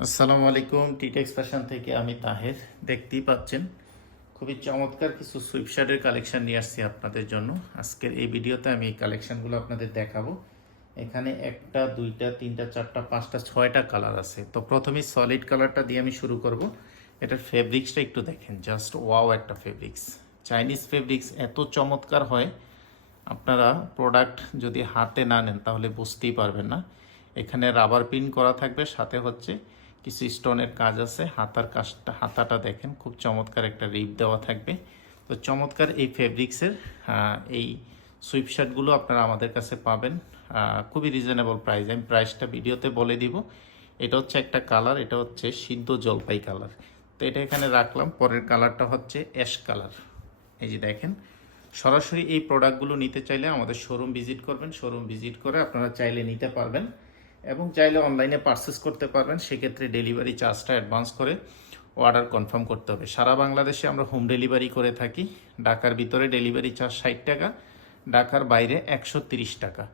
আসসালামু আলাইকুম টিটেক্স ফ্যাশন থেকে আমি তাহের। দেখতেই পাচ্ছেন, খুবই চমৎকার কিছু সুইপশার্টের কালেকশন নিয়ে আসছি আপনাদের জন্য। আজকের এই ভিডিওতে আমি এই কালেকশনগুলো আপনাদের দেখাবো। এখানে একটা, দুইটা, তিনটা, চারটা, পাঁচটা, ছয়টা কালার আছে। তো প্রথমেই সলিড কালারটা দিয়ে আমি শুরু করব। এটার ফেব্রিক্সটা একটু দেখেন জাস্ট ওয়াও একটা ফেব্রিক্স চাইনিজ ফেব্রিক্স এত চমৎকার হয়, আপনারা প্রোডাক্ট যদি হাতে না নেন তাহলে বুঝতেই পারবেন না। এখানে রাবার পিন করা থাকবে, সাথে হচ্ছে কিছু স্টোনের কাজ আছে। হাতার কাজটা, হাতাটা দেখেন, খুব চমৎকার একটা রিপ দেওয়া থাকবে। তো চমৎকার এই ফেব্রিক্সের এই সুইপ শার্টগুলো আপনারা আমাদের কাছে পাবেন। খুবই রিজনেবল প্রাইস আমি প্রাইসটা ভিডিওতে বলে দিব। এটা হচ্ছে একটা কালার এটা হচ্ছে সিদ্ধ জলপাই কালার তো এটা এখানে রাখলাম। পরের কালারটা হচ্ছে অ্যাশ কালার এই যে দেখেন, সরাসরি এই প্রোডাক্টগুলো নিতে চাইলে আমাদের শোরুম ভিজিট করবেন। শোরুম ভিজিট করে আপনারা চাইলে নিতে পারবেন। এবং চাইলে অনলাইনে পারচেস করতে পারবেন। সেক্ষেত্রে ডেলিভারি চার্জটা অ্যাডভান্স করে অর্ডার কনফার্ম করতে হবে। সারা বাংলাদেশে আমরা হোম ডেলিভারি করে থাকি। ঢাকার ভিতরে ডেলিভারি চার্জ ষাট টাকা, ঢাকার বাইরে একশো তিরিশ টাকা।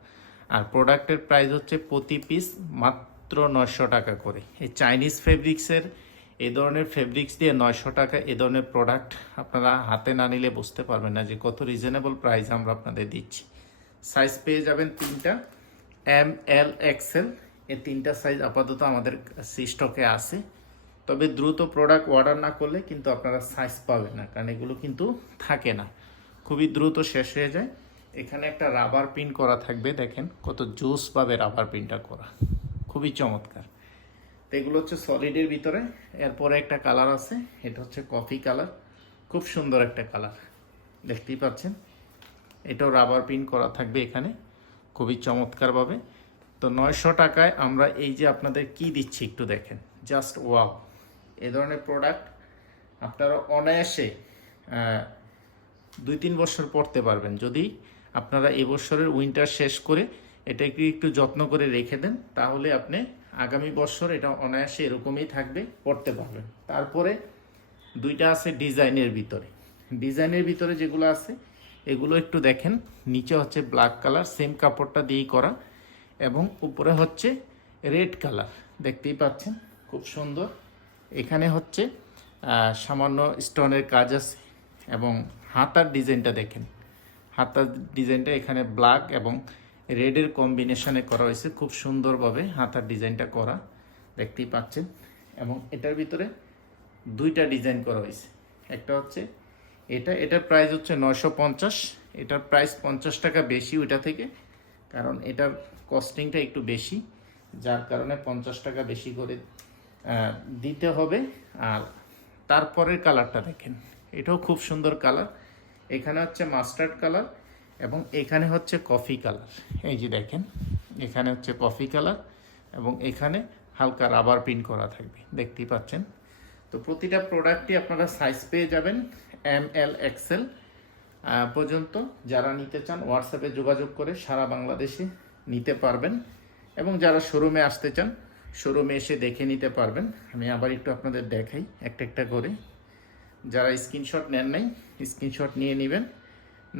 আর প্রোডাক্টের প্রাইস হচ্ছে প্রতি পিস মাত্র নয়শো টাকা করে। এই চাইনিজ ফেব্রিক্সের এই ধরনের ফেব্রিক্স দিয়ে নয়শো টাকা এ ধরনের প্রোডাক্ট আপনারা হাতে না নিলে বুঝতে পারবেন না যে কত রিজনেবল প্রাইস আমরা আপনাদের দিচ্ছি। সাইজ পেয়ে যাবেন তিনটা। এম এল এক্সেল এই তিনটা সাইজ আপাতত আমাদের স্টকে আছে। তবে দ্রুত প্রোডাক্ট অর্ডার না করলে কিন্তু আপনারা সাইজ পাবেন না, কারণ এগুলো কিন্তু থাকে না। খুবই দ্রুত শেষ হয়ে যায়। এখানে একটা রাবার পিন করা থাকবে, দেখেন কত জুস পাবে রাবার প্রিন্টটা করা। খুবই চমৎকার। তো এগুলো হচ্ছে সলিডের ভিতরে। এরপরে একটা কালার আছে, এটা হচ্ছে কফি কালার খুব সুন্দর একটা কালার দেখতেই পাচ্ছেন? এটাও রাবার পিন করা থাকবে এখানে। খুবই চমৎকারভাবে। তো নয়শো টাকায় আমরা এই যে আপনাদের কি দিচ্ছি একটু দেখেন। Just wow. এ ধরনের প্রোডাক্ট আপনারা অনায়াসে দুই তিন বছর পড়তে পারবেন। যদি আপনারা এবছরের উইন্টার শেষ করে এটাকে একটু যত্ন করে রেখে দেন, তাহলে আপনি আগামী বছর এটা অনায়াসে এরকমই থাকবে, পড়তে পারবেন। তারপরে দুইটা আছে ডিজাইনের ভিতরে। ডিজাইনের ভিতরে যেগুলো আছে এগুলো একটু দেখেন। নিচে হচ্ছে ব্ল্যাক কালার সেম কাপড়টা দিয়েই করা। এবং উপরে হচ্ছে রেড কালার দেখতেই পাচ্ছেন? খুব সুন্দর। এখানে হচ্ছে সামান্য স্টোনের কাজ আছে। এবং হাতার ডিজাইনটা দেখেন। হাতার ডিজাইনটা এখানে ব্ল্যাক এবং রেডের কম্বিনেশনে করা হয়েছে। খুব সুন্দরভাবে হাতার ডিজাইনটা করা, দেখতেই পাচ্ছেন। এবং এটার ভিতরে দুইটা ডিজাইন করা হয়েছে। একটা হচ্ছে এটা, এটার প্রাইস হচ্ছে নয়শো পঞ্চাশ। এটার প্রাইস পঞ্চাশ টাকা বেশি ওইটা থেকে, কারণ এটার কস্টিংটা একটু বেশি, যার কারণে পঞ্চাশ টাকা বেশি করে দিতে হবে। আর তারপরের কালারটা দেখেন, এটাও খুব সুন্দর কালার এখানে হচ্ছে মাস্টার্ড কালার এবং এখানে হচ্ছে কফি কালার এই যে দেখেন, এখানে হচ্ছে কফি কালার এবং এখানে হালকা রাবার প্রিন্ট করা থাকবে, দেখতেই পাচ্ছেন। তো প্রতিটা প্রোডাক্টই আপনারা সাইজ পেয়ে যাবেন। এম এল এক্সেল পর্যন্ত যারা নিতে চান হোয়াটসঅ্যাপে যোগাযোগ করে সারা বাংলাদেশে নিতে পারবেন। এবং যারা শোরুমে আসতে চান শোরুমে এসে দেখে নিতে পারবেন। আমি আবার একটু আপনাদের দেখাই, একটা একটা করে। যারা স্ক্রিনশট নেন নাই স্ক্রিনশট নিয়ে নেবেন।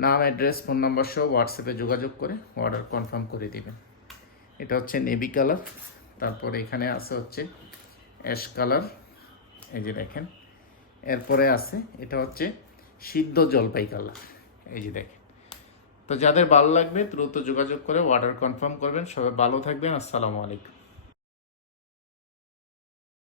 নাম অ্যাড্রেস ফোন নাম্বার সহ হোয়াটসঅ্যাপে যোগাযোগ করে অর্ডার কনফার্ম করে দিবেন। এটা হচ্ছে নেভি কালার তারপরে এখানে আছে হচ্ছে অ্যাশ কালার এই যে দেখেন এরপরে আছে, এটা হচ্ছে সিদ্ধ জলপাই কালার এই যে দেখেন। তো যাদের ভালো লাগবে, দ্রুত যোগাযোগ করে অর্ডার কনফার্ম করবেন। সবাই ভালো থাকবেন। আসসালামু আলাইকুম।